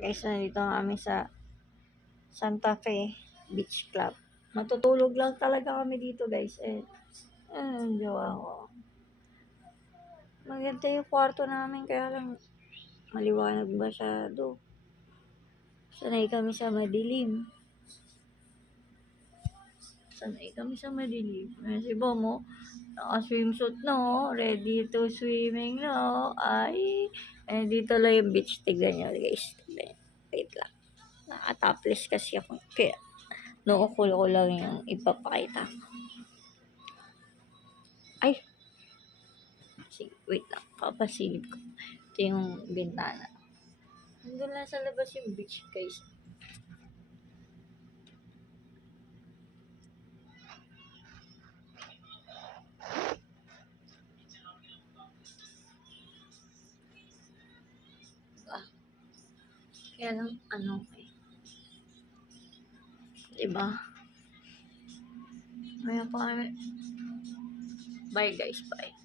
Guys, nandito kami sa Santa Fe Beach Club. Matutulog lang talaga kami dito, guys. Ang gawa ko. Maganda yung kwarto namin, kaya lang maliwanag masyado. Sanay kami sa madilim. Si Bomo, naka-swimsuit na, ready to swimming na. Dito lang yung beach. Tignan nyo, guys. Wait lang. Naka-topless kasi ako. Kaya, nuukul ko lang yung ipapakita. Ay! Sige, wait lang. Papasilip ko. Ito yung bintana. Nandun lang sa labas yung beach, guys. Kaya lang, diba? Ngayon pa kami. Bye, guys. Bye.